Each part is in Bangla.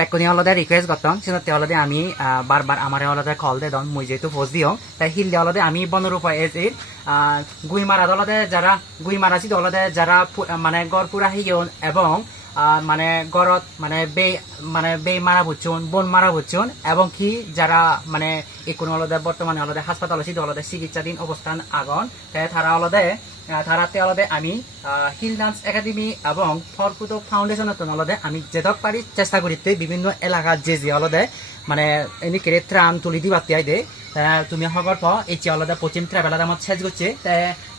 বেকনি অলদে রিকুয়েস্ট করতাম সেটা অলদে আমি বারবার আমার অলদে কল দে দন মুই যেহেতু পোস্ট দিও তাই হিল অলদে আমি বনরূপ এসে গুই মারা দলদে যারা গুই মারাছি দলদে যারা মানে গড় পুরা হিগন এবং মানে গড়ত মানে বে মারা বুঝছুন বন মারা বুঝছুন এবং কি যারা মানে কোনো অলদে বর্তমানে অলদে হাসপাতাল আছে অলদে চিকিৎসাধীন অবস্থান আগন তাই তারা অলদে তারাতে অলদে আমি হিল ডান্স একাডেমি এবং ফরপুতো ফাউন্ডেশনের অলদে আমি যেদক পারি চেষ্টা করিতে বিভিন্ন এলাকার যে অলদে মানে এনে কেড়ে ত্রাণ তুলি দিবাতে আই দে তুমি হগর প এই অলদে পশ্চিম ট্রাভেলার আমার শেষ করছে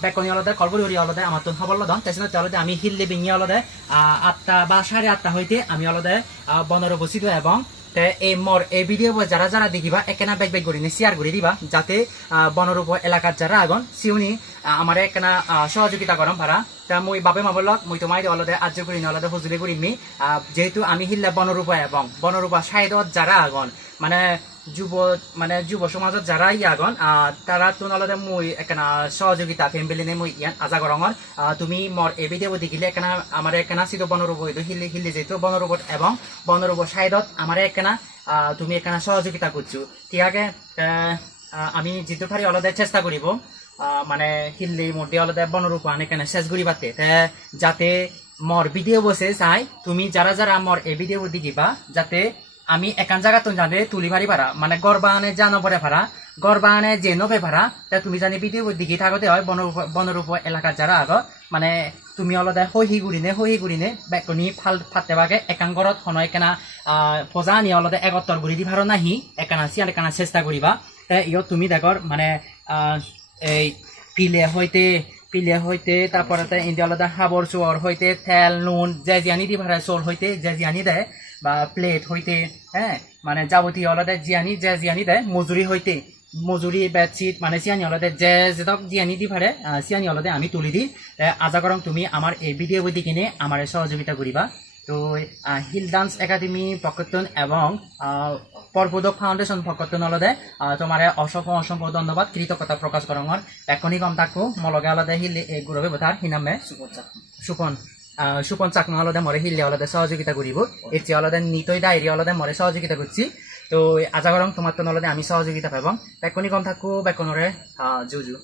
বেকনি অলদে কলবরি অলদে আমার তো খবর লদন তাই অলদে আমি হিল লিভিং অলদে 8টা বা 8:30 হইতে আমি অলদে বনর বসিত এবং এই মোর এই ভিডিও যারা যারা দেখিবা একেনা বেগ বেগ করে শেয়ার করে দিবা যাতে বনরূপ এলাকার যারা আগন সিউনি আমার একেনা সহযোগিতা করম ভাড়া তা মুই বাপে মাবলক মুই তোমাই অলদে আর্য করি অলদে হজুরি করি মি যেহেতু আমি হিল্লা বনরূপা এবং বনরূপা সাইডত যারা আগন মানে যুব সমাজত যারা আগন তারা তো অলদে মুই একেনা সহযোগিতা ফ্যামিলি নে মুই ইয়ান আজা করঙর তুমি মোর এই ভিডিও দেখিলে একেনা আমার একেনা সিধ বনরূপ হইতো হিল্লি হিল্লি যেহেতু বনরূপত এবং বনরূপ সাইডত আমার একেনা তুমি এখানে সহযোগিতা করছো ঠিক আছে আমি যেতে পারি অলদে চেষ্টা করিব মানে হিল্লি মধ্যে অলদে বনরূপ এখানে শেষ করি পাতে যাতে মোর ভিডিও বসে চাই তুমি যারা যারা মোর এই ভিডিও দেখিবা যাতে আমি একান জায়গা তো জানে তুলি ভারি ভাড়া মানে গরবানে জানো পরে ভাড়া গরবানে যে নবে ভাড়া তুমি জানি ভিডিও দেখি থাকতে হয় বনরূপ এলাকার যারা আগ মানে তুমি অলদে হহি গুড়িনে বেকনি ফাটতে বাকে একাংগরত হন একানা পজা নি অলদে একত্তর গুড়ি দি ভাড়া নাহি একানা সিয়ান একানা চেষ্টা করিবা ইয়ত তুমি দেখর মানে এই পিলে হইতে তারপরে ইন্ডিয়া আলাদা হাবর চোর হইতে তেল নুন যে জিয়ানি দি ভাড়া চোর হইতে যে জিয়ানি দেয় বা প্লেট হইতে হ্যাঁ মানে যাবতীয় আলাদা জিয়ানি দেয় মজুরি বেডশিট মানে সিয়ানি আলাদা যেতক জিয়ানি দি ভাড়ে সিয়ানি আলাদা আমি তুলি দি আজা করং তুমি আমার এই ভিডিও বই কিনে আমার সহযোগিতা করিবা তো হিল ডান্স একাডেমি পক্ষতন এবং পরপদক ফাউন্ডেশন পক্ষতন আলাদা তোমার অসংখ্য ধন্যবাদ কৃতজ্ঞতা প্রকাশ করঙর এখনই কম থাকো মলগে আলাদা হিল গুরবে বোধার হিনামে সুপন চাকমা আলাদা মরে হিলে আলাদা সহযোগিতা করিব এর চেয়ে আলাদা নিতই ডায়েরি আলাদা মরে সহযোগিতা করছি তো আজা করং তোমার তো আলাদা আমি সহযোগিতা পাব এখনই কম থাকো বেকনরে জুজু